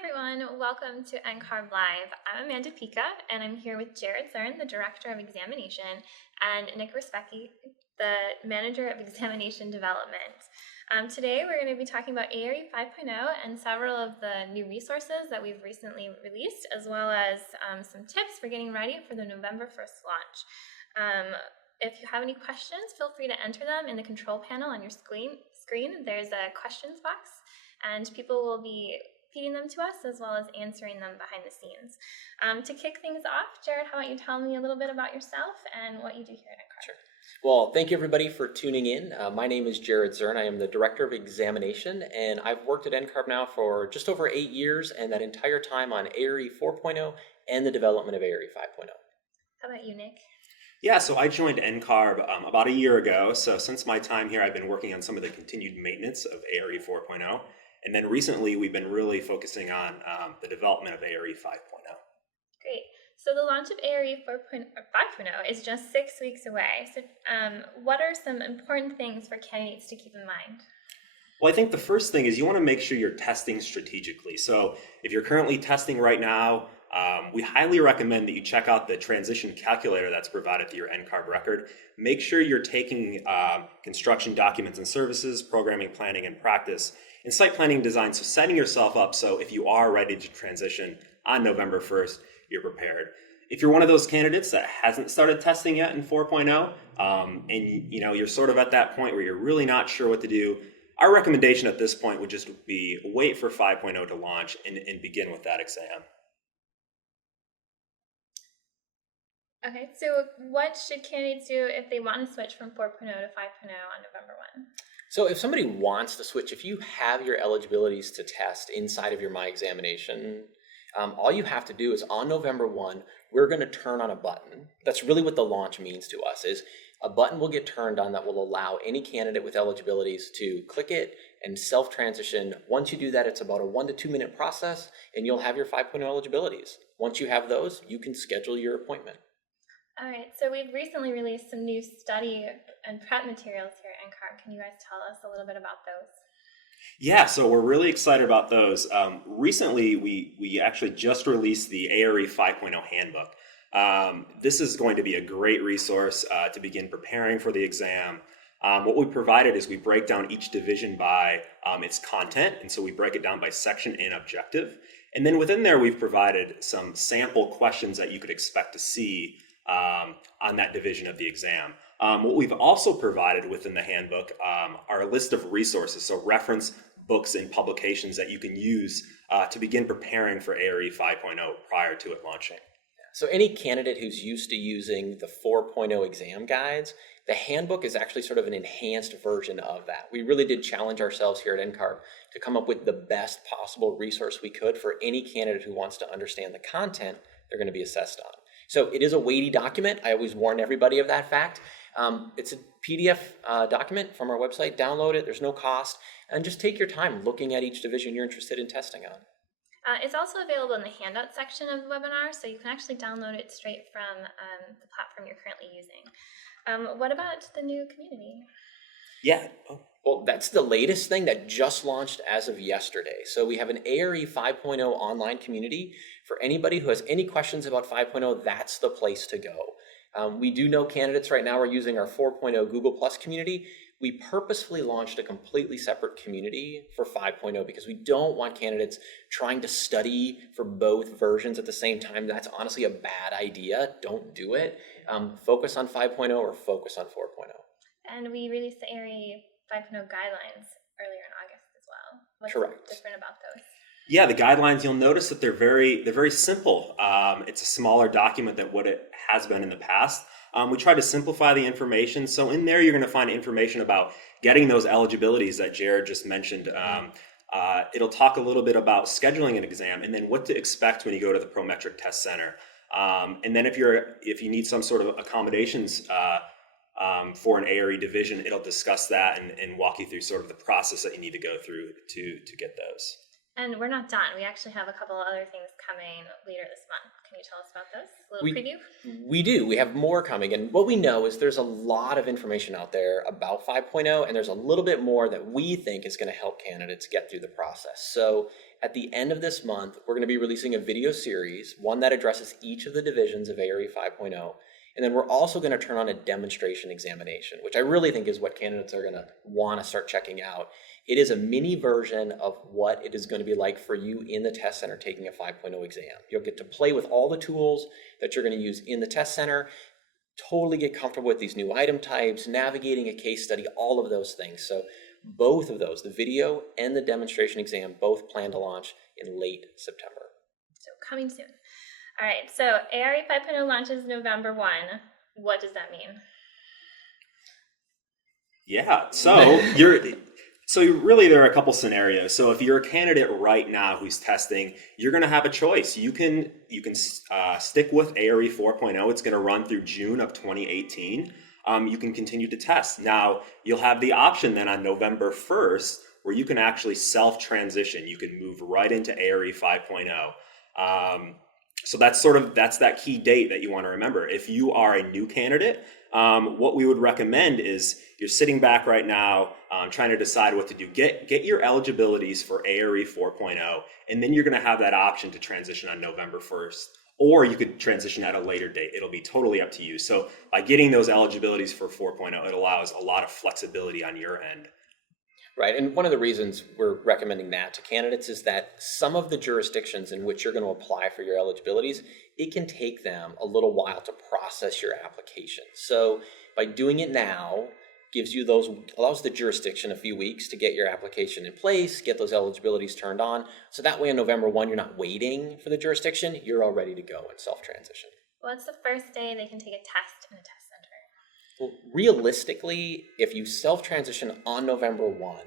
everyone, welcome to NCARB Live. I'm Amanda Pica, and I'm here with Jared Zern, the Director of Examination, and Nick Respecki, the Manager of Examination Development. Today we're going to be talking about ARE 5.0 and several of the new resources that we've recently released, as well as some tips for getting ready for the November 1st launch. If you have any questions, feel free to enter them in the control panel on your screen. There's a questions box, and people will be feeding them to us as well as answering them behind the scenes. To kick things off, Jared, how about you tell me a little bit about yourself and what you do here at NCARB? Sure. Well, thank you everybody for tuning in. My name is Jared Zern. I am the Director of Examination, and I've worked at NCARB now for just over 8 years, and that entire time on ARE 4.0 and the development of ARE 5.0. How about you, Nick? Yeah, so I joined NCARB about a year ago. So since my time here, I've been working on some of the continued maintenance of ARE 4.0. And then recently, we've been really focusing on the development of ARE 5.0. Great. So the launch of ARE 5.0 is just 6 weeks away. So what are some important things for candidates to keep in mind? Well, I think the first thing is you want to make sure you're testing strategically. So if you're currently testing right now, we highly recommend that you check out the transition calculator that's provided to your NCARB record. Make sure you're taking construction documents and services, programming, planning, and practice, and site planning and design. So setting yourself up so if you are ready to transition on November 1st, you're prepared. If you're one of those candidates that hasn't started testing yet in 4.0, and you're sort of at that point where you're really not sure what to do, our recommendation at this point would just be wait for 5.0 to launch and begin with that exam. Okay, so what should candidates do if they want to switch from 4.0 to 5.0 on November 1? So if somebody wants to switch, if you have your eligibilities to test inside of your My Examination, all you have to do is on November 1, we're going to turn on a button. That's really what the launch means to us, is a button will get turned on that will allow any candidate with eligibilities to click it and self-transition. Once you do that, it's about a 1 to 2 minute process, and you'll have your 5.0 eligibilities. Once you have those, you can schedule your appointment. All right, so we've recently released some new study and prep materials here at NCARB. Can you guys tell us a little bit about those? Yeah, so we're really excited about those. Recently, we actually just released the ARE 5.0 handbook. This is going to be a great resource to begin preparing for the exam. What we provided is we break down each division by its content, and so we break it down by section and objective. And then within there, we've provided some sample questions that you could expect to see on that division of the exam. What we've also provided within the handbook are a list of resources, so reference books and publications that you can use to begin preparing for ARE 5.0 prior to it launching. So any candidate who's used to using the 4.0 exam guides, the handbook is actually sort of an enhanced version of that. We really did challenge ourselves here at NCARB to come up with the best possible resource we could for any candidate who wants to understand the content they're going to be assessed on. So it is a weighty document. I always warn everybody of that fact. It's a PDF document from our website. Download it. There's no cost. And just take your time looking at each division you're interested in testing on. It's also available in the handout section of the webinar, so you can actually download it straight from the platform you're currently using. What about the new community? Yeah. Well, that's the latest thing that just launched as of yesterday. So we have an ARE 5.0 online community. For anybody who has any questions about 5.0, that's the place to go. We do know candidates right now are using our 4.0 Google Plus community. We purposefully launched a completely separate community for 5.0 because we don't want candidates trying to study for both versions at the same time. That's honestly a bad idea. Don't do it. Focus on 5.0 or focus on 4.0. And we released the ARE 5.0 guidelines earlier in August as well. What's Correct. different about those? Yeah, the guidelines, you'll notice that they're very simple. It's a smaller document than what it has been in the past. We try to simplify the information. So in there, you're going to find information about getting those eligibilities that Jared just mentioned. It'll talk a little bit about scheduling an exam and then what to expect when you go to the Prometric Test Center. And then if you need some sort of accommodations for an ARE division, it'll discuss that and walk you through sort of the process that you need to go through to get those. And we're not done. We actually have a couple of other things coming later this month. Can you tell us about those? A little preview? We do. We have more coming. And what we know is there's a lot of information out there about 5.0, and there's a little bit more that we think is going to help candidates get through the process. So at the end of this month, we're going to be releasing a video series, one that addresses each of the divisions of ARE 5.0. And then we're also going to turn on a demonstration examination, which I really think is what candidates are going to want to start checking out. It is a mini version of what it is going to be like for you in the test center taking a 5.0 exam. You'll get to play with all the tools that you're going to use in the test center, totally get comfortable with these new item types, navigating a case study, all of those things. So both of those, the video and the demonstration exam, both plan to launch in late September. So coming soon. All right, so ARE 5.0 launches November 1. What does that mean? Yeah, so really there are a couple scenarios. So if you're a candidate right now who's testing, you're going to have a choice. You can stick with ARE 4.0. It's going to run through June of 2018. You can continue to test. Now, you'll have the option then on November 1st where you can actually self-transition. You can move right into ARE 5.0. So that's that key date that you want to remember. If you are a new candidate, what we would recommend is you're sitting back right now, trying to decide what to do. Get your eligibilities for ARE 4.0, and then you're going to have that option to transition on November 1st. Or you could transition at a later date. It'll be totally up to you. So by getting those eligibilities for 4.0, it allows a lot of flexibility on your end. Right, and one of the reasons we're recommending that to candidates is that some of the jurisdictions in which you're going to apply for your eligibilities, it can take them a little while to process your application. So by doing it now, allows the jurisdiction a few weeks to get your application in place, get those eligibilities turned on. So that way on November 1, you're not waiting for the jurisdiction, you're all ready to go and self-transition. What's the first day they can take a test in a test center? Well, realistically, if you self-transition on November 1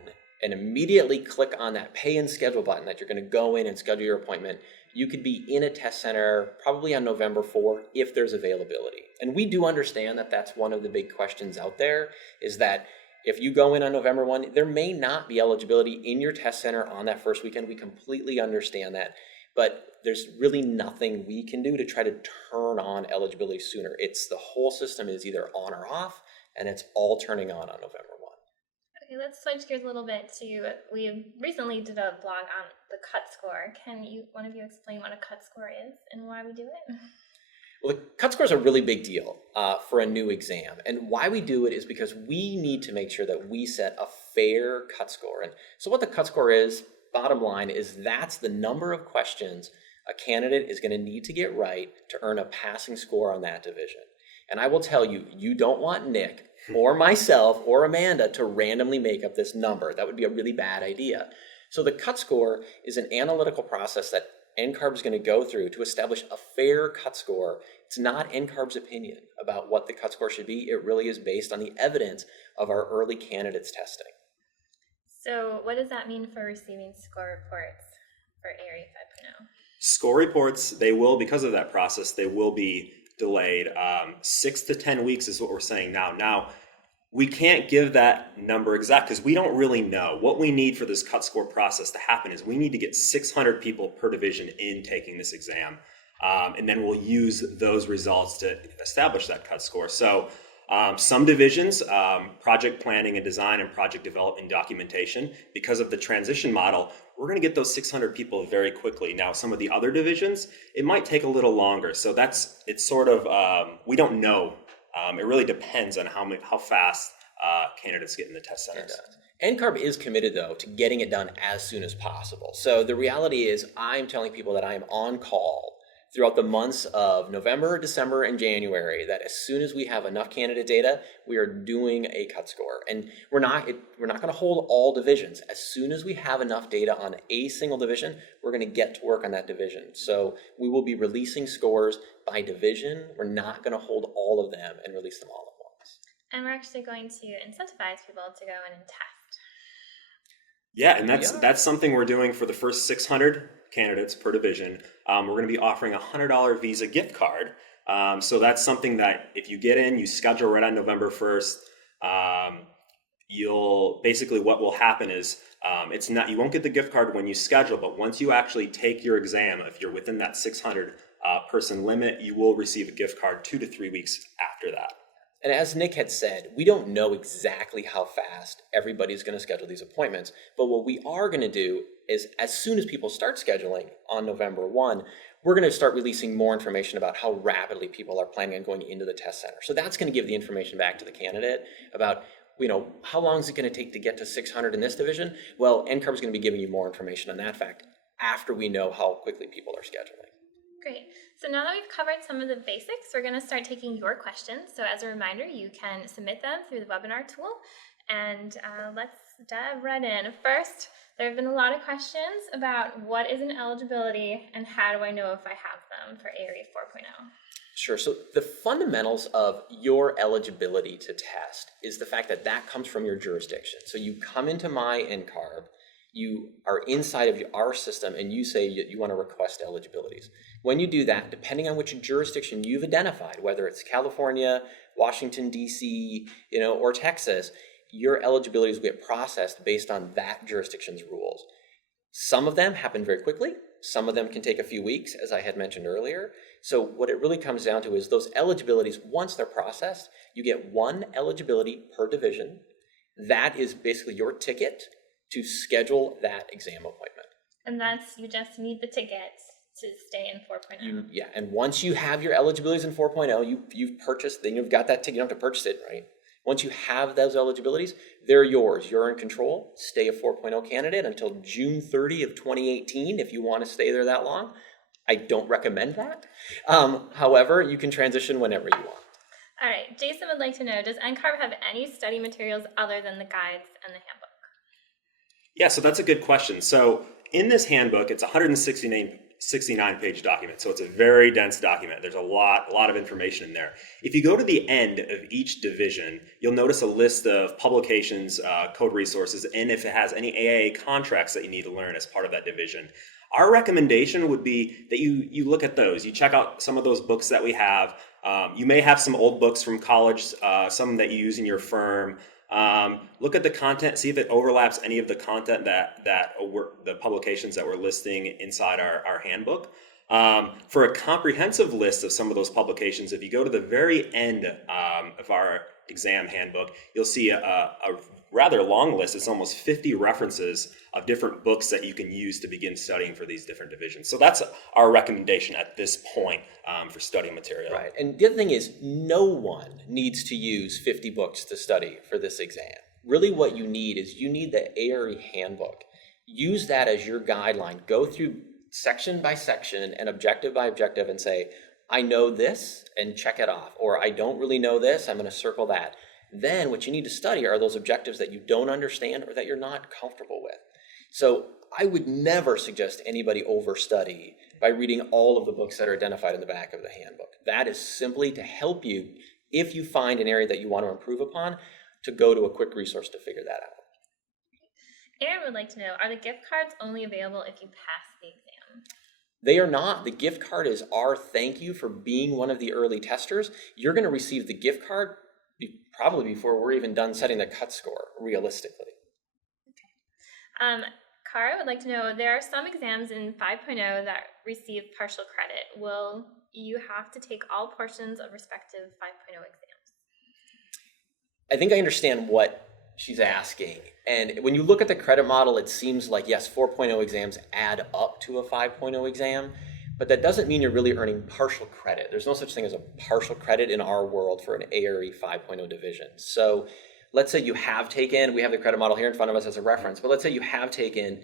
and immediately click on that pay and schedule button that you're going to go in and schedule your appointment, you could be in a test center probably on November 4 if there's availability. And we do understand that that's one of the big questions out there, is that if you go in on November 1, there may not be eligibility in your test center on that first weekend. We completely understand that. But there's really nothing we can do to try to turn on eligibility sooner. It's the whole system is either on or off, and it's all turning on November 1. Okay, let's switch gears a little bit to, we recently did a blog on the cut score. Can one of you explain what a cut score is and why we do it? Well, the cut score is a really big deal for a new exam. And why we do it is because we need to make sure that we set a fair cut score. And so what the cut score is, bottom line, is that's the number of questions a candidate is going to need to get right to earn a passing score on that division. And I will tell you, you don't want Nick or myself or Amanda to randomly make up this number. That would be a really bad idea. So the cut score is an analytical process that NCARB is going to go through to establish a fair cut score. It's not NCARB's opinion about what the cut score should be. It really is based on the evidence of our early candidates testing. So what does that mean for receiving score reports for ARE 5.0? Score reports, they will, because of that process, they will be delayed. 6 to 10 weeks is what we're saying now. Now, we can't give that number exact because we don't really know. What we need for this cut score process to happen is we need to get 600 people per division in taking this exam. And then we'll use those results to establish that cut score. So some divisions, project planning and design and project development and documentation, because of the transition model, we're going to get those 600 people very quickly. Now, some of the other divisions, it might take a little longer. So it's sort of, we don't know. It really depends on how fast candidates get in the test centers. NCARB is committed, though, to getting it done as soon as possible. So the reality is I'm telling people that I am on call throughout the months of November, December, and January, that as soon as we have enough candidate data, we are doing a cut score. And we're not going to hold all divisions. As soon as we have enough data on a single division, we're going to get to work on that division. So we will be releasing scores by division. We're not going to hold all of them and release them all at once. And we're actually going to incentivize people to go in and test. Yeah, and that's something we're doing for the first 600 candidates per division. We're going to be offering a $100 Visa gift card. So that's something that if you get in, you schedule right on November 1st, what will happen is you won't get the gift card when you schedule, but once you actually take your exam, if you're within that 600 person limit, you will receive a gift card 2 to 3 weeks after that. And as Nick had said, we don't know exactly how fast everybody's going to schedule these appointments. But what we are going to do is as soon as people start scheduling on November 1, we're going to start releasing more information about how rapidly people are planning on going into the test center. So that's going to give the information back to the candidate about, how long is it going to take to get to 600 in this division? Well, NCARB is going to be giving you more information on that fact after we know how quickly people are scheduling. Great. So now that we've covered some of the basics, we're going to start taking your questions. So as a reminder, you can submit them through the webinar tool. And let's dive right in. First, there have been a lot of questions about what is an eligibility and how do I know if I have them for ARE 4.0? Sure. So the fundamentals of your eligibility to test is the fact that that comes from your jurisdiction. So you come into my NCARB, you are inside of our system, and you say you want to request eligibilities. When you do that, depending on which jurisdiction you've identified, whether it's California, Washington, D.C., or Texas, your eligibilities will get processed based on that jurisdiction's rules. Some of them happen very quickly. Some of them can take a few weeks, as I had mentioned earlier. So what it really comes down to is those eligibilities, once they're processed, you get one eligibility per division. That is basically your ticket to schedule that exam appointment. And you just need the ticket to stay in 4.0. Yeah, and once you have your eligibilities in 4.0, you've purchased, then you've got that ticket. You don't have to purchase it, right? Once you have those eligibilities, they're yours. You're in control. Stay a 4.0 candidate until June 30 of 2018 if you want to stay there that long. I don't recommend that. However, you can transition whenever you want. All right. Jason would like to know, does NCARB have any study materials other than the guides and the handbook? Yeah, so that's a good question. So in this handbook, it's a 169-page document, so it's a very dense document. There's a lot of information in there. If you go to the end of each division, you'll notice a list of publications, code resources, and if it has any AAA contracts that you need to learn as part of that division. Our recommendation would be that you look at those. You check out some of those books that we have. You may have some old books from college, some that you use in your firm. Look at the content, see if it overlaps any of the content that the publications that we're listing inside our handbook. For a comprehensive list of some of those publications, if you go to the very end of our exam handbook, you'll see a rather long list. It's almost 50 references of different books that you can use to begin studying for these different divisions. So that's our recommendation at this point for study material. Right. And the other thing is, no one needs to use 50 books to study for this exam. Really what you need is the ARE handbook. Use that as your guideline. Go through section by section and objective by objective and say, I know this, and check it off. Or I don't really know this, I'm going to circle that. Then what you need to study are those objectives that you don't understand or that you're not comfortable with. So I would never suggest anybody overstudy by reading all of the books that are identified in the back of the handbook. That is simply to help you, if you find an area that you want to improve upon, to go to a quick resource to figure that out. Aaron would like to know, are the gift cards only available if you pass the exam? They are not. The gift card is our thank you for being one of the early testers. You're going to receive the gift card probably before we're even done setting the cut score, realistically. Okay. Cara would like to know, there are some exams in 5.0 that receive partial credit. Will you have to take all portions of respective 5.0 exams? I think I understand what she's asking. And when you look at the credit model, it seems like, yes, 4.0 exams add up to a 5.0 exam, but that doesn't mean you're really earning partial credit. There's no such thing as a partial credit in our world for an ARE 5.0 division. So let's say you have taken, we have the credit model here in front of us as a reference, but let's say you have taken,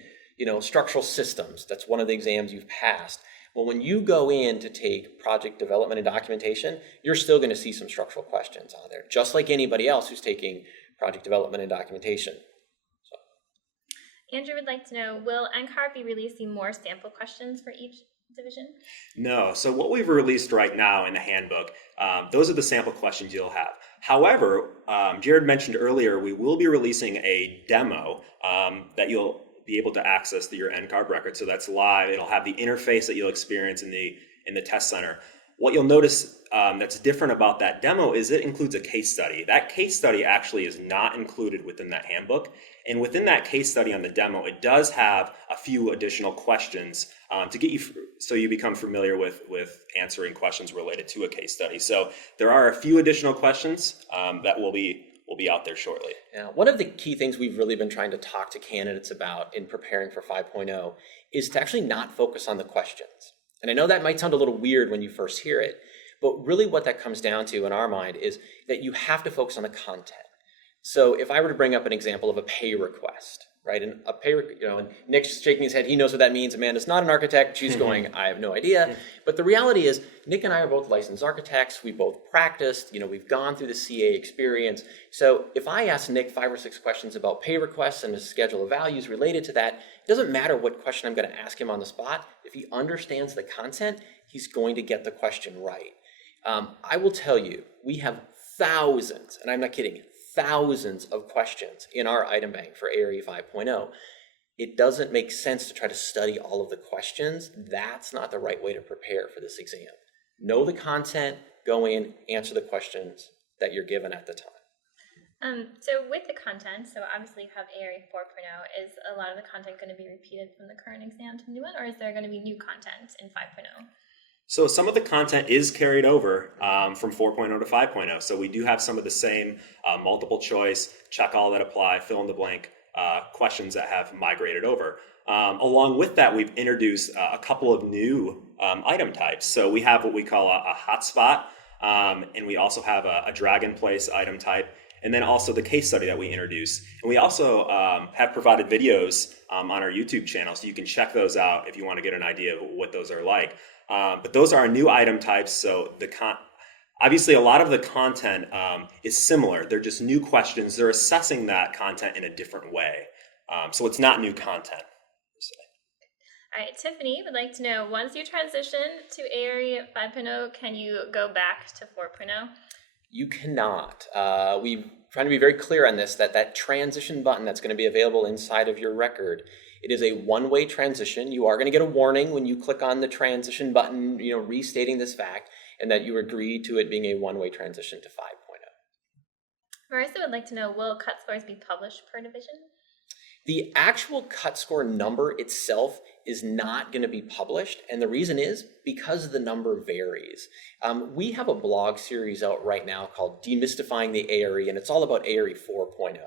structural systems. That's one of the exams you've passed. Well, when you go in to take project development and documentation, you're still going to see some structural questions on there, just like anybody else who's taking project development and documentation. Andrew would like to know, will NCARB be releasing more sample questions for each division? No. So what we've released right now in the handbook, those are the sample questions you'll have. However, Jared mentioned earlier, we will be releasing a demo that you'll be able to access through your NCARB record. So that's live. It'll have the interface that you'll experience in the test center. What you'll notice that's different about that demo is it includes a case study. That case study actually is not included within that handbook. And within that case study on the demo, it does have a few additional questions to get you, so you become familiar with answering questions related to a case study. So there are a few additional questions that will be out there shortly. Now, one of the key things we've really been trying to talk to candidates about in preparing for 5.0 is to actually not focus on the questions. And I know that might sound a little weird when you first hear it, but really what that comes down to in our mind is that you have to focus on the content. So if I were to bring up an example of a pay request, right? And a pay, and Nick's shaking his head, he knows what that means. Amanda's not an architect. She's going, I have no idea. But the reality is, Nick and I are both licensed architects. We both practiced, we've gone through the CA experience. So if I ask Nick 5 or 6 questions about pay requests and a schedule of values related to that, it doesn't matter what question I'm going to ask him on the spot. If he understands the content, he's going to get the question right. I will tell you, we have thousands, and I'm not kidding, thousands of questions in our item bank for ARE 5.0. It doesn't make sense to try to study all of the questions. That's not the right way to prepare for this exam. Know the content, go in, answer the questions that you're given at the time. So with the content, so obviously you have ARE 4.0. Is a lot of the content going to be repeated from the current exam to the new one, or is there going to be new content in 5.0? So some of the content is carried over from 4.0 to 5.0. So we do have some of the same multiple choice, check all that apply, fill in the blank questions that have migrated over. Along with that, we've introduced a couple of new item types. So we have what we call a hotspot, and we also have a drag and place item type, and then also the case study that we introduced. And we also have provided videos on our YouTube channel, so you can check those out if you want to get an idea of what those are like. But those are our new item types, so obviously a lot of the content is similar. They're just new questions. They're assessing that content in a different way. So it's not new content, per se. All right, Tiffany would like to know, once you transition to ARE 5.0, can you go back to 4.0? You cannot. We're trying to be very clear on this, that transition button that's going to be available inside of your record, it is a one-way transition. You are going to get a warning when you click on the transition button, restating this fact, and that you agree to it being a one-way transition to 5.0. Marissa would like to know, will cut scores be published per division? The actual cut score number itself is not going to be published, and the reason is because the number varies. We have a blog series out right now called Demystifying the ARE, and it's all about ARE 4.0.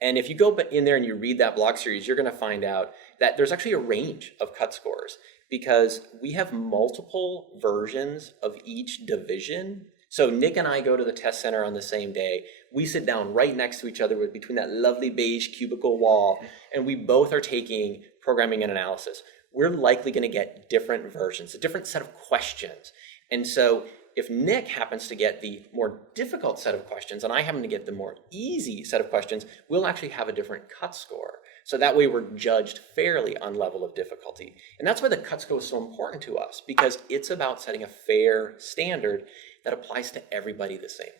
And if you go in there and you read that blog series, you're going to find out that there's actually a range of cut scores because we have multiple versions of each division. So Nick and I go to the test center on the same day. We sit down right next to each other between that lovely beige cubicle wall, and we both are taking programming and analysis. We're likely going to get different versions, a different set of questions. And so if Nick happens to get the more difficult set of questions and I happen to get the more easy set of questions, we'll actually have a different cut score. So that way we're judged fairly on level of difficulty. And that's why the cut score is so important to us, because it's about setting a fair standard that applies to everybody the same way.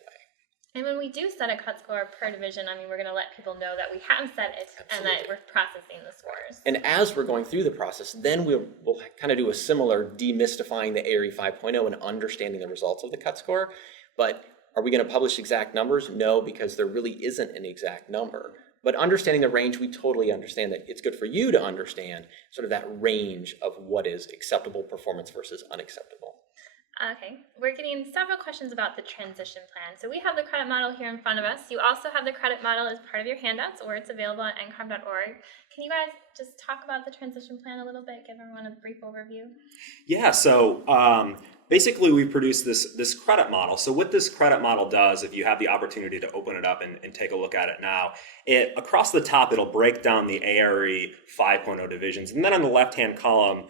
And when we do set a cut score per division, we're going to let people know that we have set it. Absolutely. And that we're processing the scores. And as we're going through the process, then we'll kind of do a similar demystifying the ARE 5.0 and understanding the results of the cut score. But are we going to publish exact numbers? No, because there really isn't an exact number. But understanding the range, we totally understand that it's good for you to understand sort of that range of what is acceptable performance versus unacceptable. Okay, we're getting several questions about the transition plan. So we have the credit model here in front of us. You also have the credit model as part of your handouts, or it's available at NCARB.org. Can you guys just talk about the transition plan a little bit, give everyone a brief overview? Yeah, so basically we produced this credit model. So what this credit model does, if you have the opportunity to open it up and take a look at it now, across the top it'll break down the ARE 5.0 divisions, and then on the left-hand column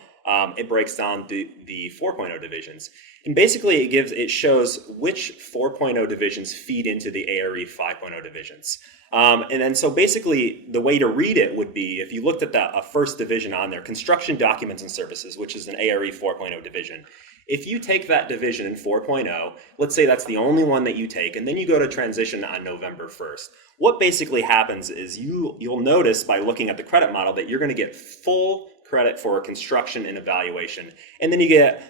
it breaks down the 4.0 divisions. And basically it shows which 4.0 divisions feed into the ARE 5.0 divisions. And then so basically the way to read it would be, if you looked at the first division on there, construction documents and services, which is an ARE 4.0 division. If you take that division in 4.0, let's say that's the only one that you take, and then you go to transition on November 1st. What basically happens is you'll notice by looking at the credit model that you're going to get full credit for construction and evaluation. And then you get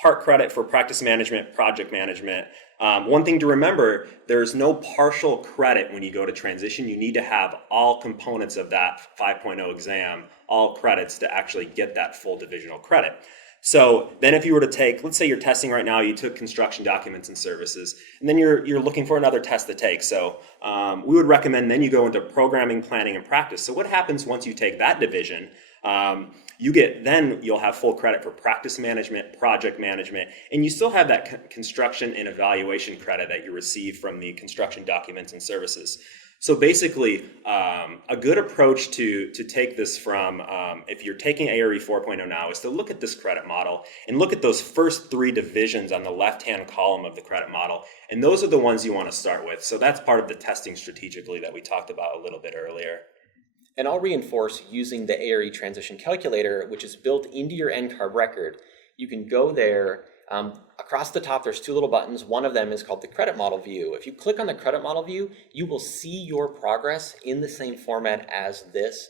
part credit for practice management, project management. One thing to remember, there's no partial credit when you go to transition. You need to have all components of that 5.0 exam, all credits to actually get that full divisional credit. So then if you were to take, let's say you're testing right now, you took construction documents and services, and then you're looking for another test to take. So we would recommend then you go into programming, planning, and practice. So what happens once you take that division? You'll have full credit for practice management, project management, and you still have that construction and evaluation credit that you receive from the construction documents and services. So basically, a good approach to take this from, if you're taking ARE 4.0 now, is to look at this credit model and look at those first 3 divisions on the left-hand column of the credit model. And those are the ones you want to start with. So that's part of the testing strategically that we talked about a little bit earlier. And I'll reinforce using the ARE transition calculator, which is built into your NCARB record. You can go there. Across the top, there's 2 little buttons. One of them is called the credit model view. If you click on the credit model view, you will see your progress in the same format as this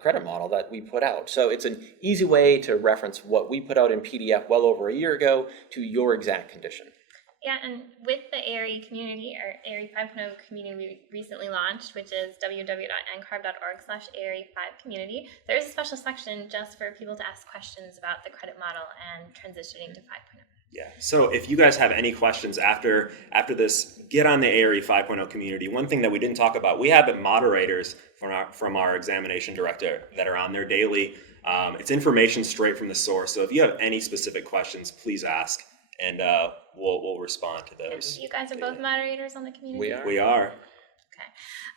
credit model that we put out. So it's an easy way to reference what we put out in PDF well over a year ago to your exact condition. Yeah, and with the ARE community, or ARE 5.0 community we recently launched, which is www.ncarb.org/ARE5community, there is a special section just for people to ask questions about the credit model and transitioning to 5.0. Yeah, so if you guys have any questions after this, get on the ARE 5.0 community. One thing that we didn't talk about, we have moderators from our examination director that are on there daily. It's information straight from the source. So if you have any specific questions, please ask, and we'll respond to those. You guys are both moderators on the community? We are. Okay.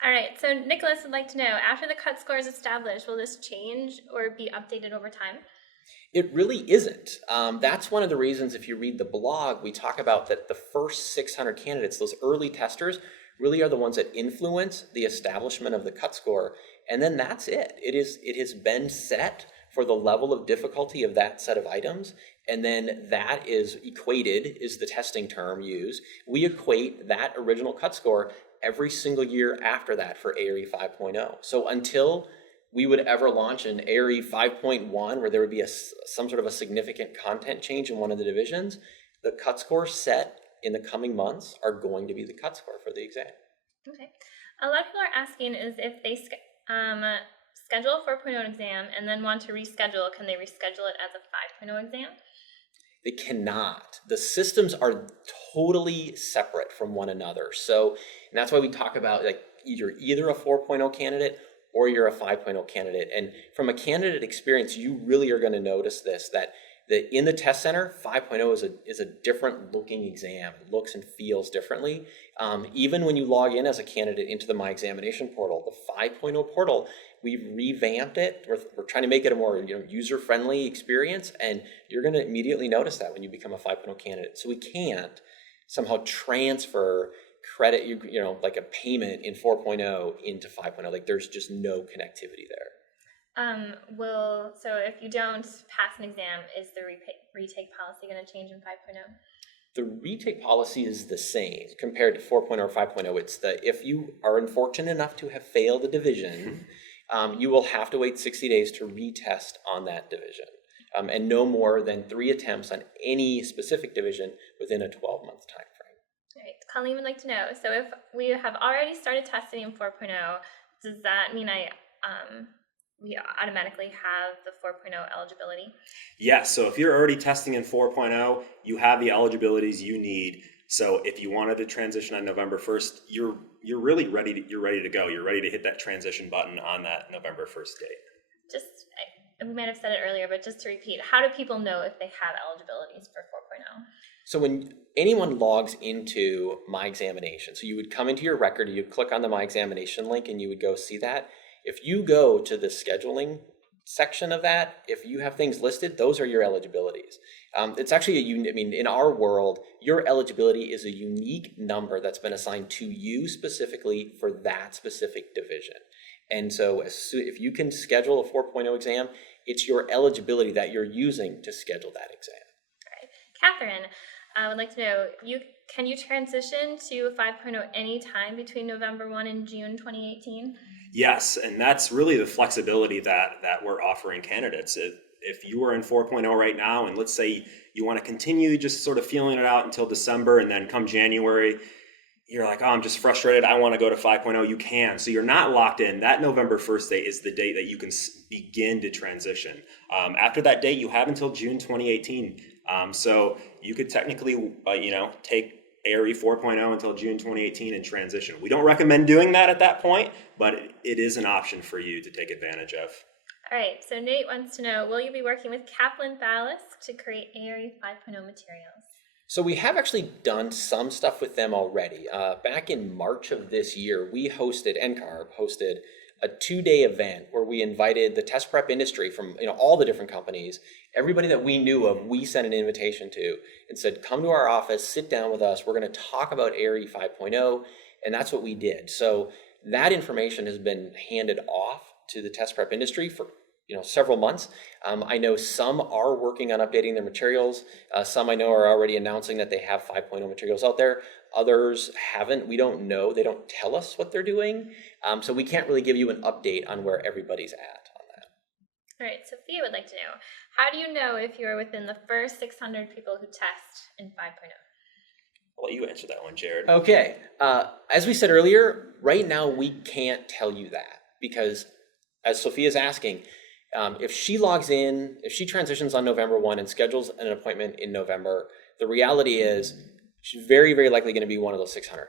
All right. So Nicholas would like to know, after the cut score is established, will this change or be updated over time? It really isn't. That's one of the reasons, if you read the blog, we talk about that the first 600 candidates, those early testers, really are the ones that influence the establishment of the cut score. And then that's it. It has been set for the level of difficulty of that set of items. And then that is equated, is the testing term used. We equate that original cut score every single year after that for ARE 5.0. So until we would ever launch an ARE 5.1 where there would be some sort of a significant content change in one of the divisions, the cut scores set in the coming months are going to be the cut score for the exam. Okay. A lot of people are asking is if they schedule a 4.0 exam and then want to reschedule, can they reschedule it as a 5.0 exam? They cannot. The systems are totally separate from one another. So, and that's why we talk about like you're either a 4.0 candidate or you're a 5.0 candidate. And from a candidate experience, you really are going to notice this, that in the test center, 5.0 is a different looking exam. It looks and feels differently. Even when you log in as a candidate into the My Examination portal, the 5.0 portal, we've revamped it. We're trying to make it a more user-friendly experience, and you're going to immediately notice that when you become a 5.0 candidate. So we can't somehow transfer credit, like a payment in 4.0 into 5.0. Like there's just no connectivity there. So if you don't pass an exam, is the retake policy going to change in 5.0? The retake policy is the same compared to 4.0 or 5.0. It's if you are unfortunate enough to have failed a division, you will have to wait 60 days to retest on that division, and no more than 3 attempts on any specific division within a 12-month time frame. All right. Colleen would like to know, so if we have already started testing in 4.0, does that mean we automatically have the 4.0 eligibility? Yes, so if you're already testing in 4.0, you have the eligibilities you need. So if you wanted to transition on November 1st, you're really ready to go. You're ready to hit that transition button on that November 1st date. We might have said it earlier, but just to repeat, how do people know if they have eligibilities for 4.0? So when anyone logs into My Examination, so you would come into your record, you'd click on the My Examination link, and you would go see that. If you go to the scheduling section of that, if you have things listed, those are your eligibilities. It's actually in our world, your eligibility is a unique number that's been assigned to you specifically for that specific division. And so if you can schedule a 4.0 exam, it's your eligibility that you're using to schedule that exam. All right. Catherine, I would like to know, can you transition to 5.0 any time between November 1 and June 2018? Yes, and that's really the flexibility that we're offering candidates. if you are in 4.0 right now, and let's say you want to continue just sort of feeling it out until December, and then come January, you're like, oh, I'm just frustrated, I want to go to 5.0, you can. So you're not locked in. That November 1st date is the date that you can begin to transition. After that date, you have until June 2018. So you could technically, take ARE 4.0 until June 2018 and transition. We don't recommend doing that at that point, but it is an option for you to take advantage of. All right, so Nate wants to know, will you be working with Kaplan Ballast to create ARE 5.0 materials? So we have actually done some stuff with them already. Back in March of this year, NCARB hosted a 2-day event where we invited the test prep industry from all the different companies. Everybody that we knew of, we sent an invitation to and said, come to our office, sit down with us. We're going to talk about ARE 5.0, and that's what we did. So that information has been handed off to the test prep industry for several months. I know some are working on updating their materials. Some I know are already announcing that they have 5.0 materials out there. Others haven't. We don't know. They don't tell us what they're doing. So we can't really give you an update on where everybody's at on that. All right, Sophia would like to know, how do you know if you're within the first 600 people who test in 5.0? I'll let you answer that one, Jared. Okay. As we said earlier, right now we can't tell you that because, as Sophia's asking, if she logs in, if she transitions on November 1 and schedules an appointment in November, the reality is she's very, very likely going to be one of those 600.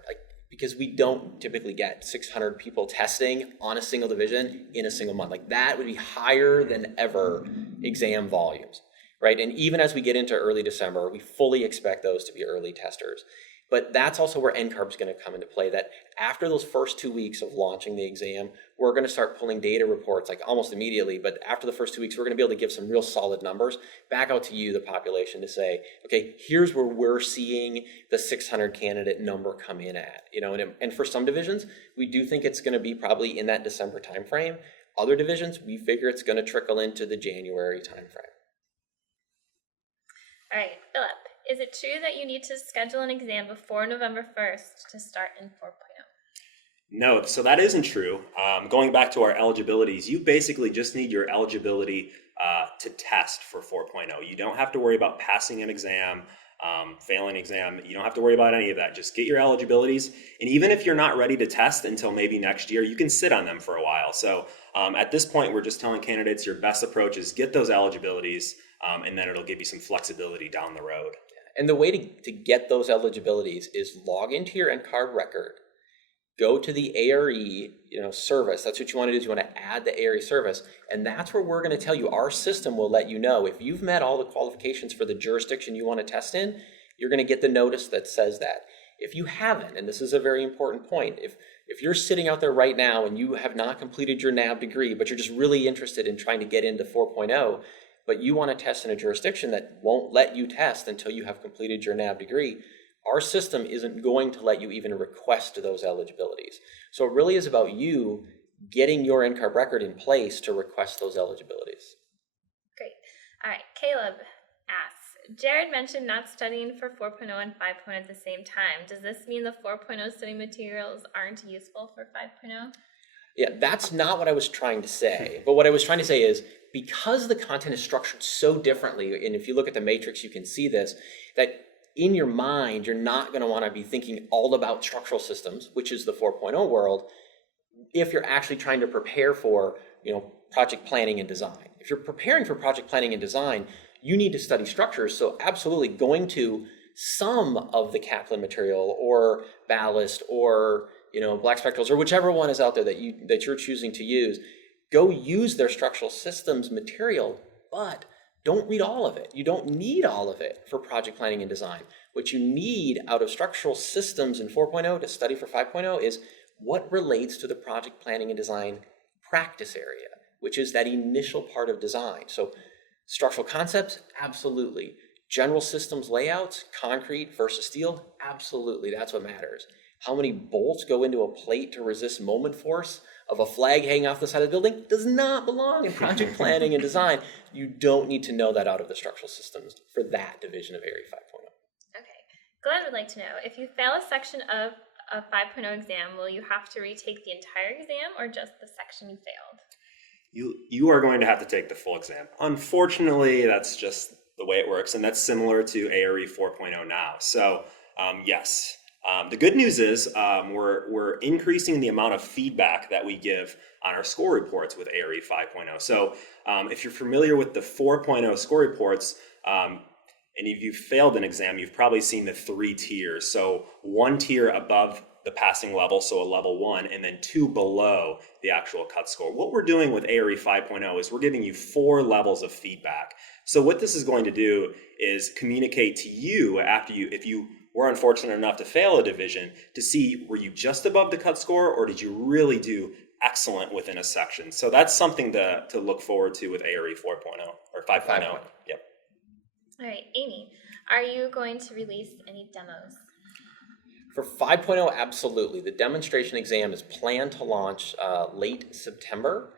Because we don't typically get 600 people testing on a single division in a single month. That would be higher than ever exam volumes, right? And even as we get into early December, we fully expect those to be early testers. But that's also where NCARB is going to come into play, that after those first 2 weeks of launching the exam, we're going to start pulling data reports almost immediately. But after the first 2 weeks, we're going to be able to give some real solid numbers back out to you, the population, to say, okay, here's where we're seeing the 600 candidate number come in at. And for some divisions, we do think it's going to be probably in that December timeframe. Other divisions, we figure it's going to trickle into the January timeframe. All right, Philip. Is it true that you need to schedule an exam before November 1st to start in 4.0? No, so that isn't true. Going back to our eligibilities, you basically just need your eligibility to test for 4.0. You don't have to worry about passing an exam, failing an exam. You don't have to worry about any of that. Just get your eligibilities. And even if you're not ready to test until maybe next year, you can sit on them for a while. So at this point, we're just telling candidates your best approach is get those eligibilities, and then it'll give you some flexibility down the road. And the way to get those eligibilities is log into your NCARB record, go to the ARE service. That's what you want to do, is you want to add the ARE service. And that's where we're going to tell you, our system will let you know if you've met all the qualifications for the jurisdiction you want to test in, you're going to get the notice that says that. If you haven't, and this is a very important point, if you're sitting out there right now and you have not completed your NAB degree, but you're just really interested in trying to get into 4.0, but you want to test in a jurisdiction that won't let you test until you have completed your NAB degree, our system isn't going to let you even request those eligibilities. So it really is about you getting your NCARB record in place to request those eligibilities. Great. All right, Caleb asks, Jared mentioned not studying for 4.0 and 5.0 at the same time. Does this mean the 4.0 study materials aren't useful for 5.0? Yeah, that's not what I was trying to say. But what I was trying to say is, because the content is structured so differently, and if you look at the matrix, you can see this, that in your mind, you're not going to want to be thinking all about structural systems, which is the 4.0 world, if you're actually trying to prepare for, project planning and design. If you're preparing for project planning and design, you need to study structures. So absolutely going to some of the Kaplan material or Ballast or Black Spectrals or whichever one is out there that you're choosing to use, go use their structural systems material, but don't read all of it. You don't need all of it for project planning and design. What you need out of structural systems in 4.0 to study for 5.0 is what relates to the project planning and design practice area, which is that initial part of design. So structural concepts, absolutely. General systems layouts, concrete versus steel, absolutely. That's what matters. How many bolts go into a plate to resist moment force of a flag hanging off the side of the building does not belong in project planning and design. You don't need to know that out of the structural systems for that division of ARE 5.0. Okay. Glenn would like to know, if you fail a section of a 5.0 exam, will you have to retake the entire exam or just the section you failed? You are going to have to take the full exam. Unfortunately, that's just the way it works, and that's similar to ARE 4.0 now. So yes, the good news is we're increasing the amount of feedback that we give on our score reports with ARE 5.0. So if you're familiar with the 4.0 score reports, and if you've failed an exam, you've probably seen the 3 tiers. So 1 tier above the passing level, so a level 1, and then 2 below the actual cut score. What we're doing with ARE 5.0 is we're giving you 4 levels of feedback. So what this is going to do is communicate to you if you were unfortunate enough to fail a division, to see, were you just above the cut score, or did you really do excellent within a section? So that's something to look forward to with ARE 4.0 or 5.0. Yep. All right, Amy, are you going to release any demos? For 5.0, absolutely. The demonstration exam is planned to launch late September.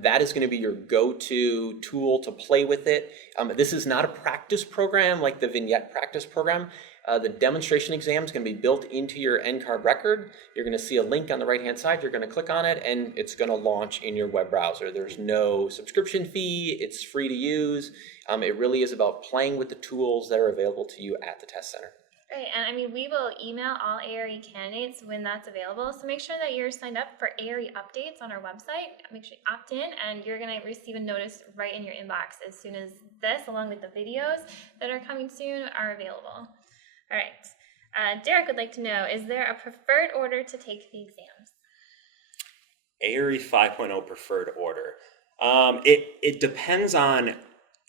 That is going to be your go-to tool to play with it. This is not a practice program like the vignette practice program. The demonstration exam is going to be built into your NCARB record. You're going to see a link on the right-hand side. You're going to click on it, and it's going to launch in your web browser. There's no subscription fee. It's free to use. It really is about playing with the tools that are available to you at the test center. Right, and I mean, we will email all ARE candidates when that's available, so make sure that you're signed up for ARE updates on our website. Make sure you opt in, and you're going to receive a notice right in your inbox as soon as this, along with the videos that are coming soon, are available. All right, Derek would like to know, is there a preferred order to take the exams? ARE 5.0 preferred order. It depends on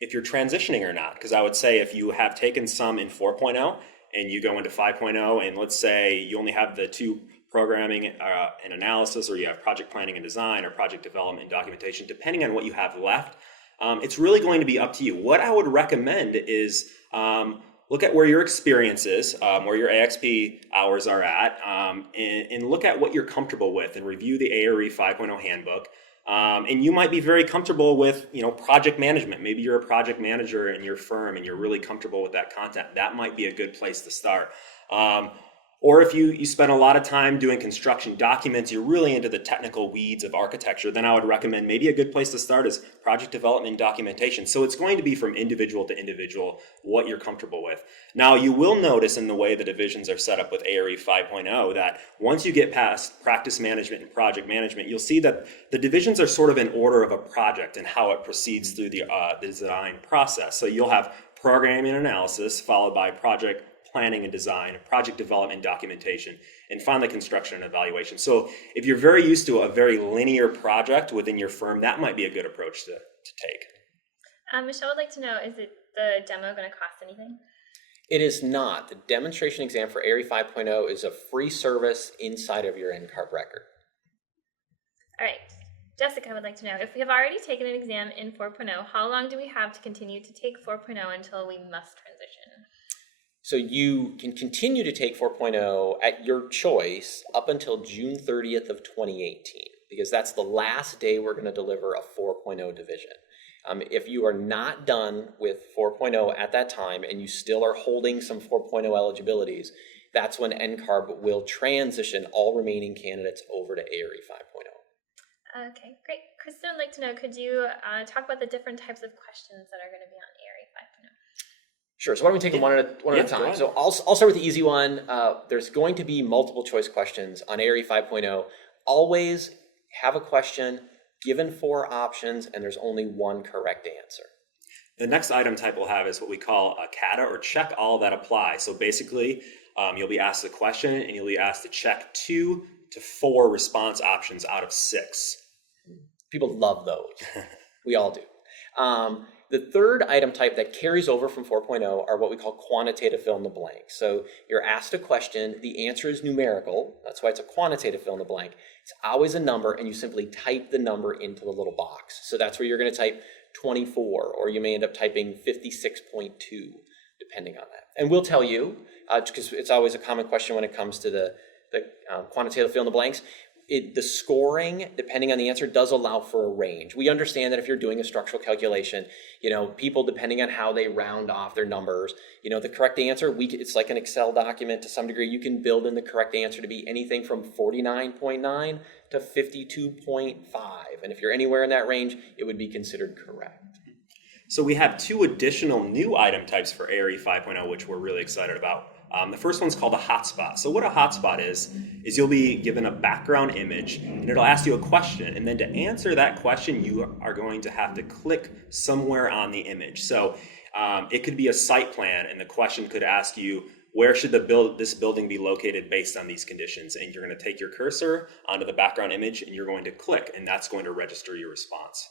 if you're transitioning or not, because I would say if you have taken some in 4.0 and you go into 5.0, and let's say you only have the 2 programming and analysis, or you have project planning and design, or project development and documentation, depending on what you have left, it's really going to be up to you. What I would recommend is look at where your experience is, where your AXP hours are at, and look at what you're comfortable with, and review the ARE 5.0 handbook. And you might be very comfortable with, project management. Maybe you're a project manager in your firm and you're really comfortable with that content. That might be a good place to start. Or if you spend a lot of time doing construction documents, you're really into the technical weeds of architecture, then I would recommend maybe a good place to start is project development and documentation. So it's going to be from individual to individual what you're comfortable with. Now, you will notice in the way the divisions are set up with ARE 5.0 that once you get past practice management and project management, you'll see that the divisions are sort of in order of a project and how it proceeds through the design process. So you'll have programming and analysis, followed by project planning and design, project development and documentation, and finally construction and evaluation. So if you're very used to a very linear project within your firm, that might be a good approach to take. Michelle would like to know, is the demo going to cost anything? It is not. The demonstration exam for ARE 5.0 is a free service inside of your NCARB record. All right. Jessica would like to know, if we have already taken an exam in 4.0, how long do we have to continue to take 4.0 until we must transition? So you can continue to take 4.0 at your choice up until June 30th of 2018, because that's the last day we're going to deliver a 4.0 division. If you are not done with 4.0 at that time and you still are holding some 4.0 eligibilities, that's when NCARB will transition all remaining candidates over to ARE 5.0. Okay, great. Kristen would like to know, could you talk about the different types of questions that are going to be on ARE 5.0? Sure. So why don't we take them one at a time? So I'll start with the easy one. There's going to be multiple choice questions on ARE 5.0. Always have a question, given 4 options, and there's only one correct answer. The next item type we'll have is what we call a CATA, or check all that apply. So basically, you'll be asked a question and you'll be asked to check 2 to 4 response options out of 6. People love those. We all do. The third item type that carries over from 4.0 are what we call quantitative fill in the blank. So you're asked a question, the answer is numerical. That's why it's a quantitative fill in the blank. It's always a number, and you simply type the number into the little box. So that's where you're going to type 24, or you may end up typing 56.2, depending on that. And we'll tell you, because it's always a common question when it comes to the quantitative fill in the blanks. the scoring, depending on the answer, does allow for a range. We understand that if you're doing a structural calculation, people, depending on how they round off their numbers, the correct answer, it's like an Excel document to some degree. You can build in the correct answer to be anything from 49.9 to 52.5. And if you're anywhere in that range, it would be considered correct. So we have 2 additional new item types for ARE 5.0, which we're really excited about. The first one's called a hotspot. So what a hotspot is you'll be given a background image and it'll ask you a question. And then to answer that question, you are going to have to click somewhere on the image. So it could be a site plan and the question could ask you, where should this building be located based on these conditions? And you're going to take your cursor onto the background image and you're going to click, and that's going to register your response.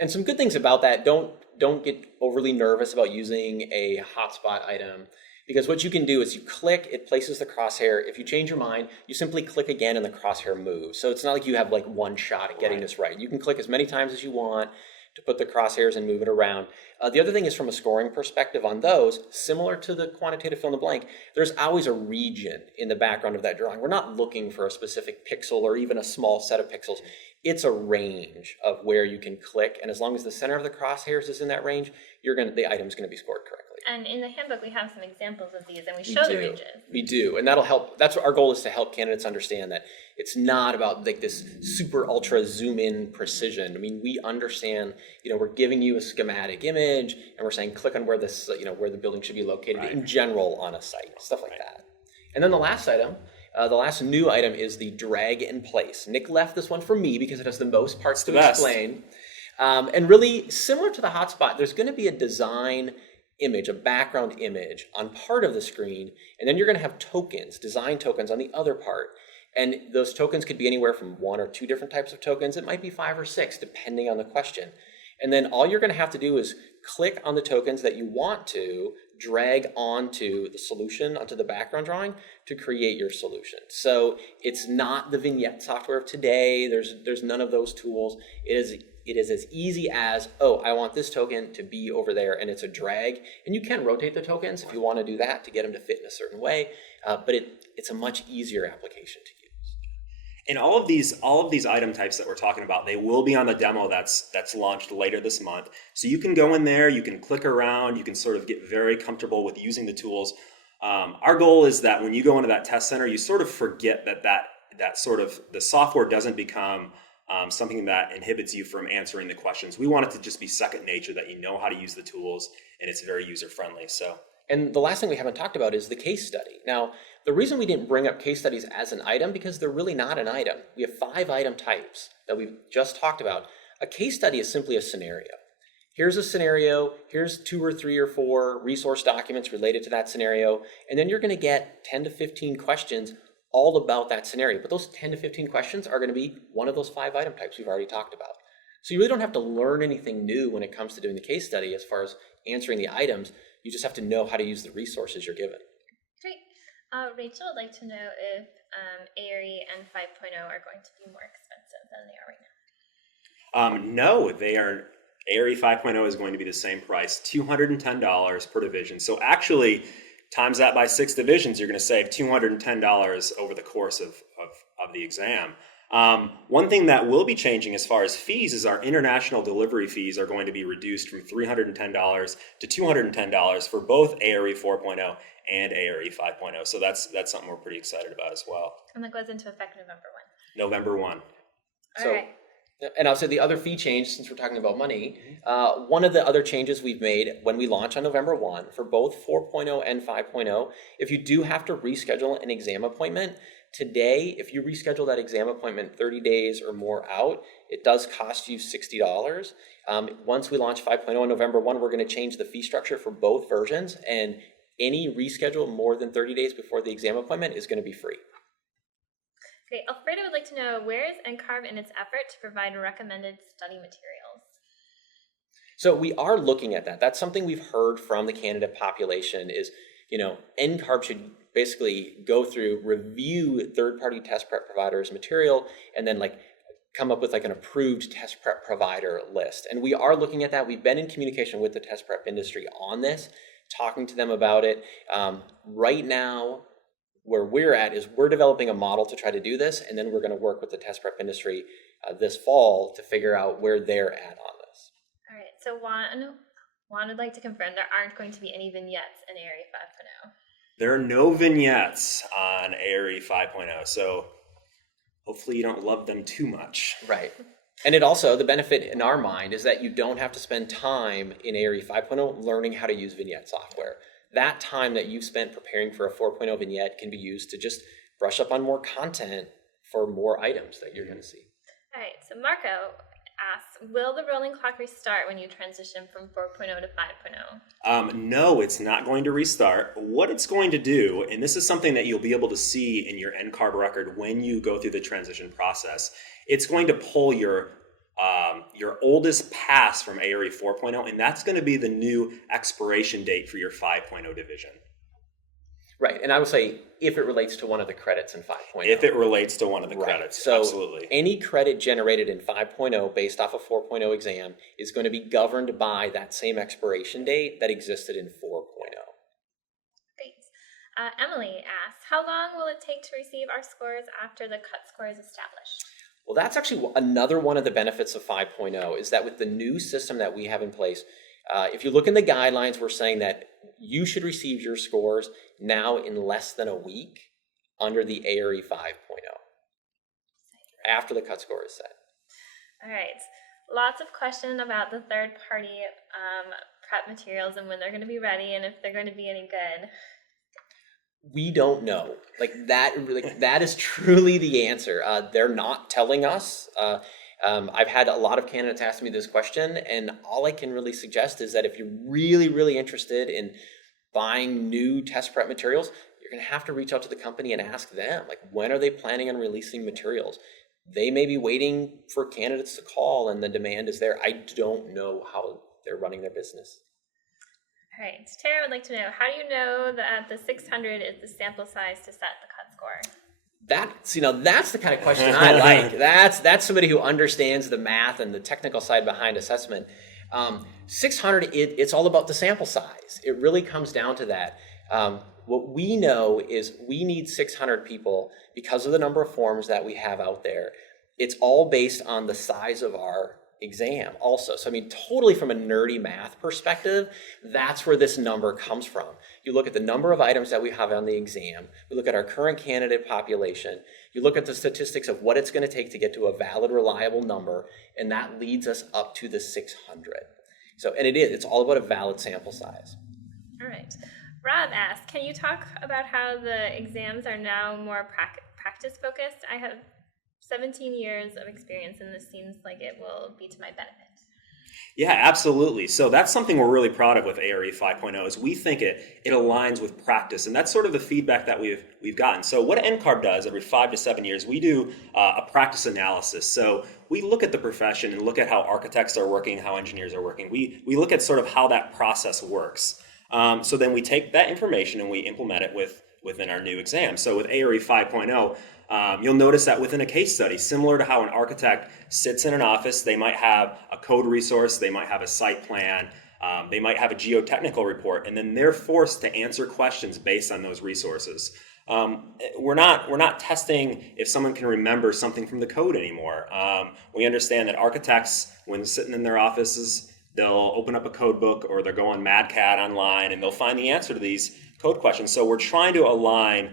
And some good things about that, don't get overly nervous about using a hotspot item, because what you can do is you click, it places the crosshair. If you change your mind, you simply click again and the crosshair moves. So it's not like you have like one shot at getting this right. You can click as many times as you want to put the crosshairs and move it around. The other thing is, from a scoring perspective on those, similar to the quantitative fill in the blank, there's always a region in the background of that drawing. We're not looking for a specific pixel or even a small set of pixels. It's a range of where you can click, and as long as the center of the crosshairs is in that range, the item's going to be scored correctly. And in the handbook, we have some examples of these, and we show the ranges. We do, and that'll help. That's what our goal is, to help candidates understand that it's not about like this super ultra zoom in precision. I mean, we understand, we're giving you a schematic image, and we're saying click on where this, where the building should be located in general on a site, stuff like that. And then the last item. The last new item is the drag and place. Nick left this one for me because it has the most parts to explain. And really similar to the hotspot, there's going to be a design image, a background image on part of the screen, and then you're going to have tokens, design tokens on the other part. And those tokens could be anywhere from 1 or 2 different types of tokens. It might be 5 or 6, depending on the question. And then all you're going to have to do is click on the tokens that you want to drag onto the solution, onto the background drawing, to create your solution. So it's not the vignette software of today. There's none of those tools. It is as easy as, I want this token to be over there, and it's a drag. And you can rotate the tokens if you want to do that to get them to fit in a certain way, but it's a much easier application to use. And all of these item types that we're talking about, they will be on the demo that's launched later this month. So you can go in there, you can click around, you can sort of get very comfortable with using the tools. Our goal is that when you go into that test center, you sort of forget that sort of the software doesn't become something that inhibits you from answering the questions. We want it to just be second nature, that you know how to use the tools and it's very user friendly. And the last thing we haven't talked about is the case study. Now, the reason we didn't bring up case studies as an item, because they're really not an item. We have 5 item types that we've just talked about. A case study is simply a scenario. Here's a scenario, here's 2 or 3 or 4 resource documents related to that scenario, and then you're going to get 10 to 15 questions all about that scenario. But those 10 to 15 questions are going to be one of those 5 item types we've already talked about. So you really don't have to learn anything new when it comes to doing the case study as far as answering the items. You just have to know how to use the resources you're given. Great. Rachel would like to know if ARE and 5.0 are going to be more expensive than they are right now. No, they are. ARE 5.0 is going to be the same price, $210 per division. So actually, times that by 6 divisions, you're going to save $210 over the course of the exam. One thing that will be changing as far as fees is our international delivery fees are going to be reduced from $310 to $210 for both ARE 4.0 and ARE 5.0. So that's something we're pretty excited about as well. And that goes into effect November 1. November 1. All right. And I'll say the other fee change, since we're talking about money, one of the other changes we've made when we launch on November 1 for both 4.0 and 5.0, if you do have to reschedule an exam appointment, today, if you reschedule that exam appointment 30 days or more out, it does cost you $60. Once we launch 5.0 on November 1, we're going to change the fee structure for both versions, and any reschedule more than 30 days before the exam appointment is going to be free. Great. Alfredo would like to know, where is NCARB in its effort to provide recommended study materials? So we are looking at that. That's something we've heard from the candidate population is, NCARB should basically go through, review third-party test prep providers' material, and then come up with an approved test prep provider list. And we are looking at that. We've been in communication with the test prep industry on this, talking to them about it. Right now, where we're at is we're developing a model to try to do this, and then we're going to work with the test prep industry this fall to figure out where they're at on this. All right, so Juan would like to confirm there aren't going to be any vignettes in ARE 5.0. There are no vignettes on ARE 5.0, so hopefully you don't love them too much. Right. And it also, the benefit in our mind is that you don't have to spend time in ARE 5.0 learning how to use vignette software. That time that you've spent preparing for a 4.0 vignette can be used to just brush up on more content for more items that you're going to see. All right, so Marco asks, will the rolling clock restart when you transition from 4.0 to 5.0? No, it's not going to restart. What it's going to do, and this is something that you'll be able to see in your NCARB record when you go through the transition process, it's going to pull your oldest pass from ARE 4.0, and that's going to be the new expiration date for your 5.0 division. Right, and I would say if it relates to one of the credits in 5.0. If it relates to one of the Right. credits, So absolutely. any credit generated in 5.0 based off a 4.0 exam is going to be governed by that same expiration date that existed in 4.0. Great. Emily asks, how long will it take to receive our scores after the cut score is established? Well, that's actually another one of the benefits of 5.0 is that with the new system that we have in place, if you look in the guidelines, we're saying that you should receive your scores now in less than a week under the ARE 5.0 after the cut score is set. All right. Lots of questions about the third-party prep materials and when they're going to be ready and if they're going to be any good. We don't know. That is truly the answer. They're not telling us. I've had a lot of candidates ask me this question, and all I can really suggest is that if you're really, really interested in buying new test prep materials, you're going to have to reach out to the company and ask them, like, when are they planning on releasing materials? They may be waiting for candidates to call and the demand is there. I don't know how they're running their business. All right. Tara would like to know, how do you know that the 600 is the sample size to set the cut score? That's the kind of question I like. That's somebody who understands the math and the technical side behind assessment. 600, it's all about the sample size. It really comes down to that. What we know is we need 600 people because of the number of forms that we have out there. It's all based on the size of our exam also. So, I mean, totally from a nerdy math perspective, that's where this number comes from. You look at the number of items that we have on the exam, you look at our current candidate population, you look at the statistics of what it's going to take to get to a valid, reliable number, and that leads us up to the 600. So, and it's all about a valid sample size. All right. Rob asks, can you talk about how the exams are now more practice focused? I have 17 years of experience, and this seems like it will be to my benefit. Yeah, absolutely. So that's something we're really proud of with ARE 5.0 is we think it aligns with practice, and that's sort of the feedback that we've gotten. So what NCARB does every 5 to 7 years, we do a practice analysis. So we look at the profession and look at how architects are working, how engineers are working. We look at sort of how that process works. So then we take that information and we implement it within our new exam. So with ARE 5.0, you'll notice that within a case study, similar to how an architect sits in an office, they might have a code resource, they might have a site plan, they might have a geotechnical report, and then they're forced to answer questions based on those resources. We're not testing if someone can remember something from the code anymore. We understand that architects, when sitting in their offices, they'll open up a code book or they'll go on MadCat online and they'll find the answer to these code questions. So we're trying to align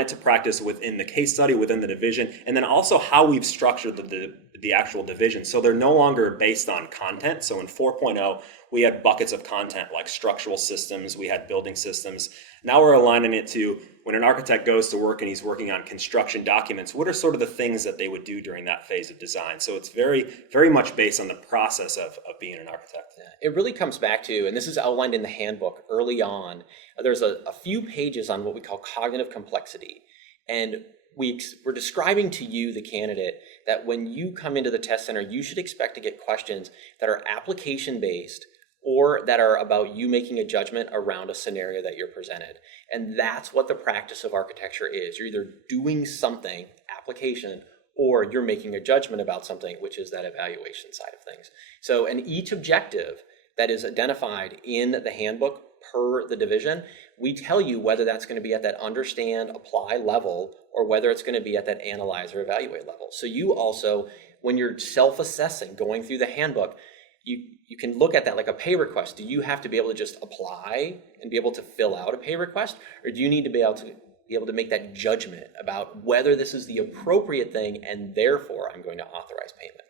it to practice within the case study, within the division, and then also how we've structured the actual division. So they're no longer based on content. So in 4.0, we had buckets of content like structural systems, we had building systems. Now we're aligning it to when an architect goes to work and he's working on construction documents, what are sort of the things that they would do during that phase of design? So it's very, very much based on the process of being an architect. Yeah, it really comes back to, and this is outlined in the handbook early on, there's a few pages on what we call cognitive complexity. And we're describing to you, the candidate, that when you come into the test center, you should expect to get questions that are application-based or that are about you making a judgment around a scenario that you're presented. And that's what the practice of architecture is. You're either doing something, application, or you're making a judgment about something, which is that evaluation side of things. So, and each objective that is identified in the handbook per the division. We tell you whether that's going to be at that understand, apply level, or whether it's going to be at that analyze or evaluate level. So you also, when you're self-assessing, going through the handbook, you can look at that like a pay request. Do you have to be able to just apply and be able to fill out a pay request? Or do you need to be able to make that judgment about whether this is the appropriate thing and therefore I'm going to authorize payment?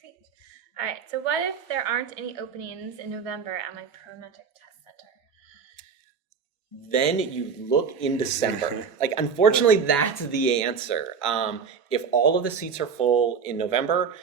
Great. All right, so what if there aren't any openings in November at my Prometric Test Center? Then you look in December. Like, unfortunately, that's the answer. If all of the seats are full in November,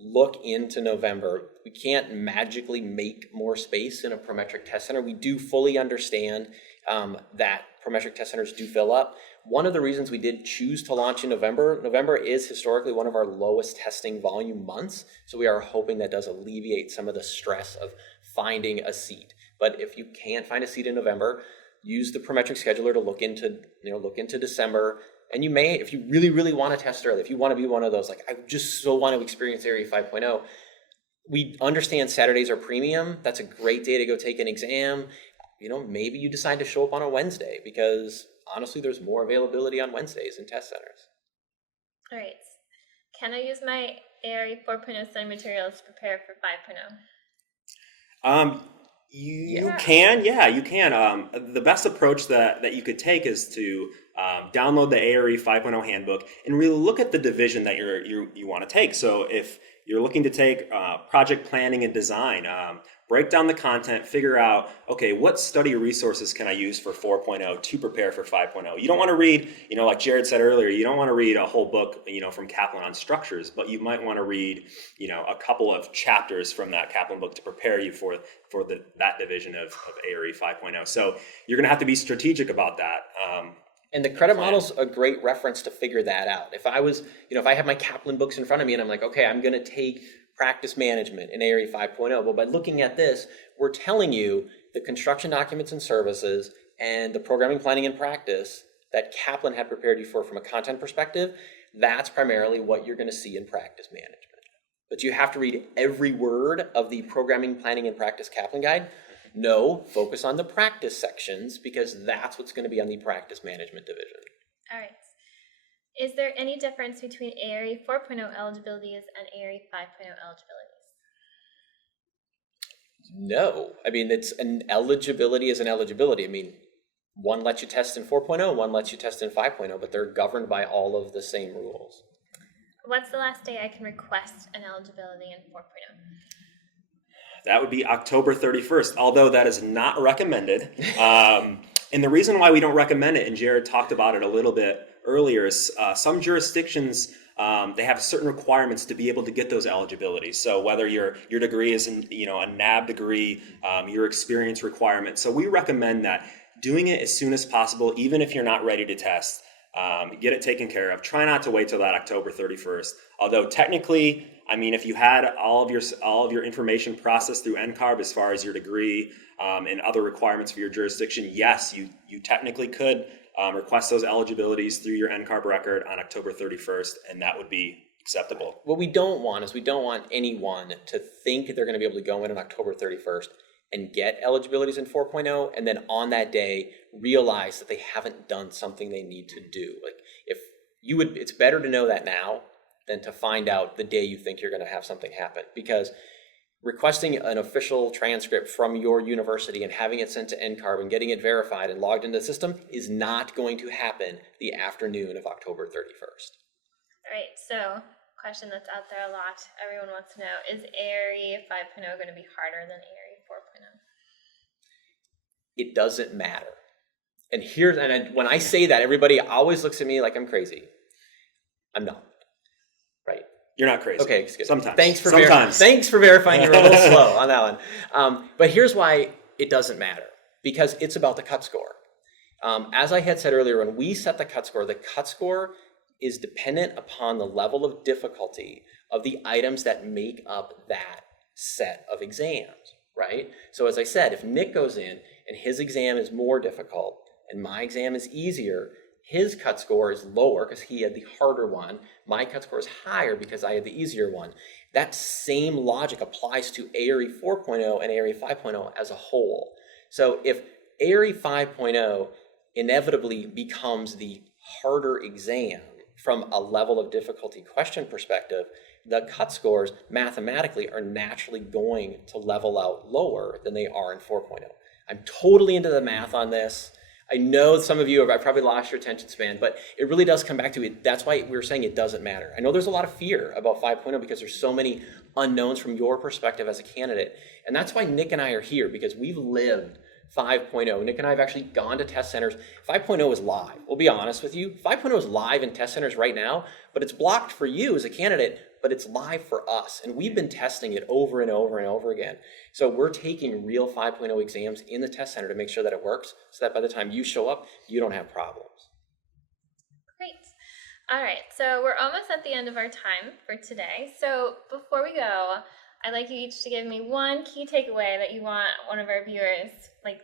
look into November. We can't magically make more space in a Prometric Test Center. We do fully understand that Prometric Test Centers do fill up. One of the reasons we did choose to launch in November is historically one of our lowest testing volume months. So we are hoping that does alleviate some of the stress of finding a seat. But if you can't find a seat in November, use the Prometric scheduler to look into December. And you may, if you really, really want to test early, if you want to be one of those, like, I just so want to experience ARE 5.0, we understand Saturdays are premium. That's a great day to go take an exam. Maybe you decide to show up on a Wednesday because honestly, there's more availability on Wednesdays in test centers. All right. Can I use my ARE 4.0 study materials to prepare for 5.0? You can. The best approach that you could take is to download the ARE 5.0 handbook and really look at the division that you want to take. So if you're looking to take project planning and design, break down the content, figure out, okay, what study resources can I use for 4.0 to prepare for 5.0? You don't want to read, like Jared said earlier, you don't want to read a whole book, from Kaplan on structures, but you might want to read, a couple of chapters from that Kaplan book to prepare you for that division of ARE 5.0. So you're going to have to be strategic about that. And the credit model's a great reference to figure that out. If I was, if I have my Kaplan books in front of me and I'm like, okay, I'm going to take practice management in ARE 5.0. Well, by looking at this, we're telling you the construction documents and services and the programming, planning, and practice that Kaplan had prepared you for from a content perspective. That's primarily what you're going to see in practice management. But you have to read every word of the programming, planning, and practice Kaplan guide. No, focus on the practice sections because that's what's going to be on the practice management division. All right. Is there any difference between ARE 4.0 eligibilities and ARE 5.0 eligibilities? No. I mean, it's an eligibility is an eligibility. I mean, one lets you test in 4.0, one lets you test in 5.0, but they're governed by all of the same rules. What's the last day I can request an eligibility in 4.0? That would be October 31st, although that is not recommended. And the reason why we don't recommend it, and Jared talked about it a little bit earlier, is some jurisdictions, they have certain requirements to be able to get those eligibilities. So whether your degree is a NAB degree, your experience requirement. So we recommend that doing it as soon as possible, even if you're not ready to test, get it taken care of. Try not to wait till that October 31st. Although technically, I mean, if you had all of your information processed through NCARB as far as your degree and other requirements for your jurisdiction, yes, you technically could request those eligibilities through your NCARB record on October 31st, and that would be acceptable. What we don't want is we don't want anyone to think they're going to be able to go in on October 31st and get eligibilities in 4.0 and then on that day realize that they haven't done something they need to do. Like it's better to know that now than to find out the day you think you're going to have something happen, because requesting an official transcript from your university and having it sent to NCARB and getting it verified and logged into the system is not going to happen the afternoon of October 31st. All right, so question that's out there a lot, everyone wants to know, is ARE 5.0 going to be harder than ARE 4.0? It doesn't matter. And when I say that, everybody always looks at me like I'm crazy. I'm not. Right. You're not crazy. Okay, excuse me. Sometimes. Thanks for verifying. You're a little slow on that one. But here's why it doesn't matter. Because it's about the cut score. As I had said earlier, when we set the cut score is dependent upon the level of difficulty of the items that make up that set of exams, right? So as I said, if Nick goes in and his exam is more difficult and my exam is easier, his cut score is lower because he had the harder one. My cut score is higher because I had the easier one. That same logic applies to ARE 4.0 and ARE 5.0 as a whole. So if ARE 5.0 inevitably becomes the harder exam from a level of difficulty question perspective, the cut scores mathematically are naturally going to level out lower than they are in 4.0. I'm totally into the math on this. I know some of you have probably lost your attention span, but it really does come back to it. That's why we were saying it doesn't matter. I know there's a lot of fear about 5.0 because there's so many unknowns from your perspective as a candidate. And that's why Nick and I are here, because we've lived 5.0. Nick and I have actually gone to test centers. 5.0 is live. We'll be honest with you. 5.0 is live in test centers right now, but it's blocked for you as a candidate, but it's live for us. And we've been testing it over and over and over again. So we're taking real 5.0 exams in the test center to make sure that it works, so that by the time you show up, you don't have problems. Great. All right, so we're almost at the end of our time for today. So before we go, I'd like you each to give me one key takeaway that you want one of our viewers to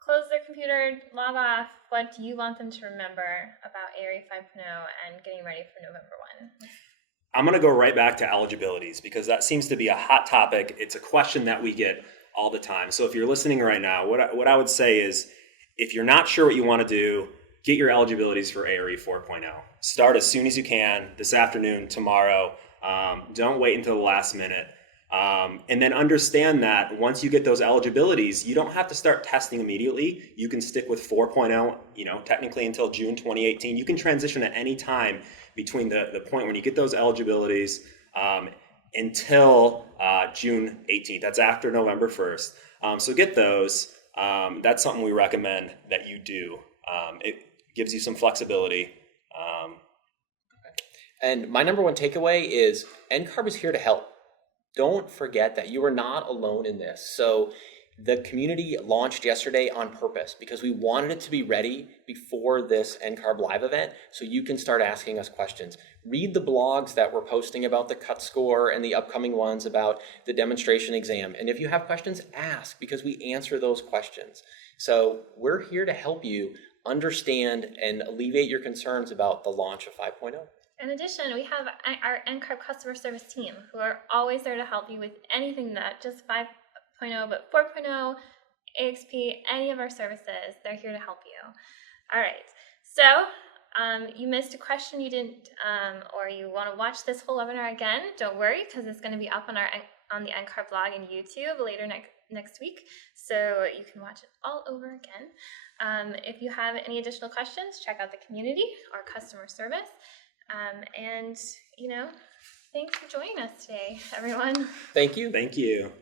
close their computer, log off. What do you want them to remember about ARE 5.0 and getting ready for November 1? I'm going to go right back to eligibilities because that seems to be a hot topic. It's a question that we get all the time. So if you're listening right now, what I would say is, if you're not sure what you want to do, get your eligibilities for ARE 4.0. Start as soon as you can, this afternoon, tomorrow. Don't wait until the last minute. And then understand that once you get those eligibilities, you don't have to start testing immediately. You can stick with 4.0, technically until June 2018. You can transition at any time between the point when you get those eligibilities until June 18th. That's after November 1st. So get those. That's something we recommend that you do. It gives you some flexibility. And my number one takeaway is NCARB is here to help. Don't forget that you are not alone in this. So the community launched yesterday on purpose because we wanted it to be ready before this NCARB live event so you can start asking us questions. Read the blogs that we're posting about the cut score and the upcoming ones about the demonstration exam. And if you have questions, ask, because we answer those questions. So we're here to help you understand and alleviate your concerns about the launch of 5.0. In addition, we have our NCARB customer service team who are always there to help you with anything, not just 5.0, but 4.0, AXP, any of our services. They're here to help you. All right. So you missed a question you didn't, or you want to watch this whole webinar again, don't worry, because it's going to be up on the NCARB blog and YouTube later next week, so you can watch it all over again. If you have any additional questions, check out the community or customer service. And thanks for joining us today, everyone. Thank you. Thank you.